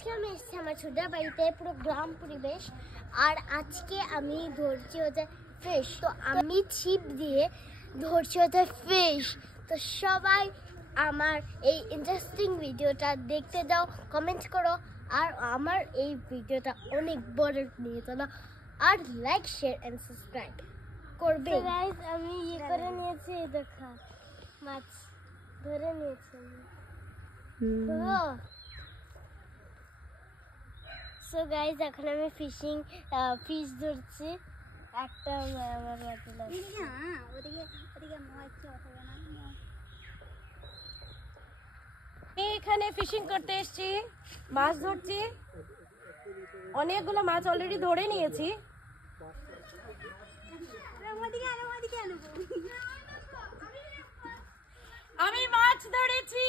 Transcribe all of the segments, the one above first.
আজকে আমি এসেছি আমার ছোটার বাড়িতে, পুরো গ্রাম পরিবেশ। আর আজকে আমি ধরছি হচ্ছে ফিশ। তো আমি ছিপ দিয়ে ধরছি হচ্ছে ফিশ। তো সবাই আমার এই ইন্টারেস্টিং ভিডিওটা দেখতে দাও, কমেন্ট করো। আর আমার এই ভিডিওটা অনেক বড় নিয়ে চলো, আর লাইক শেয়ার এন্ড সাবস্ক্রাইব করবে। গাইস আমি করে নিয়েছি, দেখা মাছ ধরে নিয়েছি। সো গাইস এখন আমি ফিশ ধরছি। একটা আমার বাকি লাগছে। এখানে ফিশিং করতে এসেছি, মাছ ধরছি। অনেকগুলো মাছ অলরেডি ধরে নিয়েছি। আমি মাছ ধরেছি।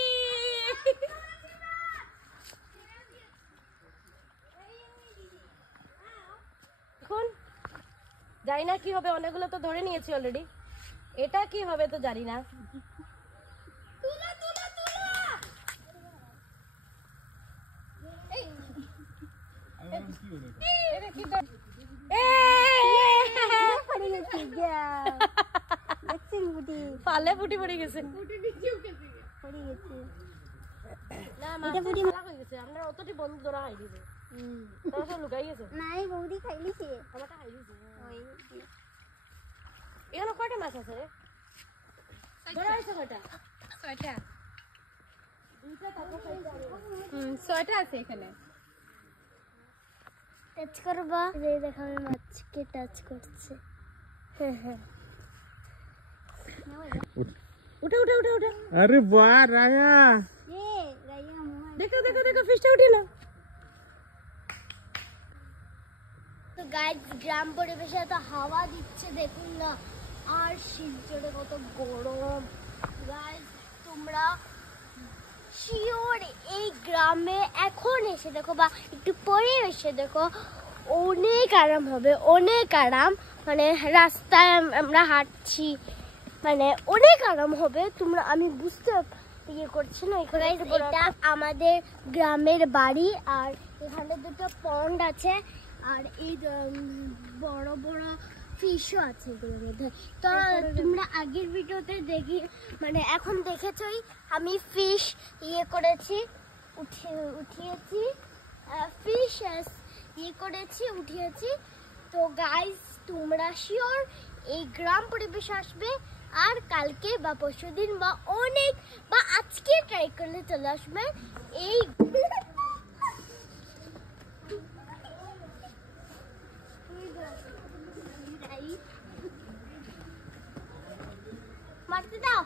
এখন জানি না কি হবে, অনেকগুলো তো ধরে নিয়েছি অলরেডি। এটা কি হবে তো জানি না। পালে ফুটি পড়ে গেছে। আমরা অতটি বন্ধু ধরা খাই দিছে। লুকাই গেছে। নাই বৌদি খাইলিছে। আমারটা খাই দিছে। এখানে কয়টা মাছ আছে রে? ধরা হয়েছে কয়টা? 6টা। 6টা আছে এখানে। টাচ করবা, এই দেখো আমি মাছকে টাচ করছে। উঠা উঠা উঠা উঠা। अरे वाह राया, দেখো দেখো দেখো ফিশটা উঠিল। তো গাইস গ্রাম পরিবেশে এত হাওয়া দিচ্ছে দেখুন না, আর শিলচরে কত গরম। গাইস তোমরা শিওর এই গ্রামে এখন এসে দেখো বা একটু পরে এসে দেখো, অনেক আরাম হবে, অনেক আরাম। মানে রাস্তায় আমরা হাঁটছি, মানে অনেক আরাম হবে। তোমরা আমি বুঝতে করছি না। এটা আমাদের গ্রামের বাড়ি, আর এখানে দুটো পন্ড আছে, আর এই বড় বড় ফিশও আছে এগুলোর মধ্যে। তো তোমরা আগের ভিডিওতে মানে এখন দেখেছই আমি ফিশ করেছি, উঠিয়েছি ফিশ উঠিয়েছি। তো গাইস তোমরা শিওর এই গ্রাম পরিবেশ আসবে, আর কালকে বা পরশুদিন বা অনেক বা আজকে ট্রাই করলে চলে আসবে এই মারতে দাও।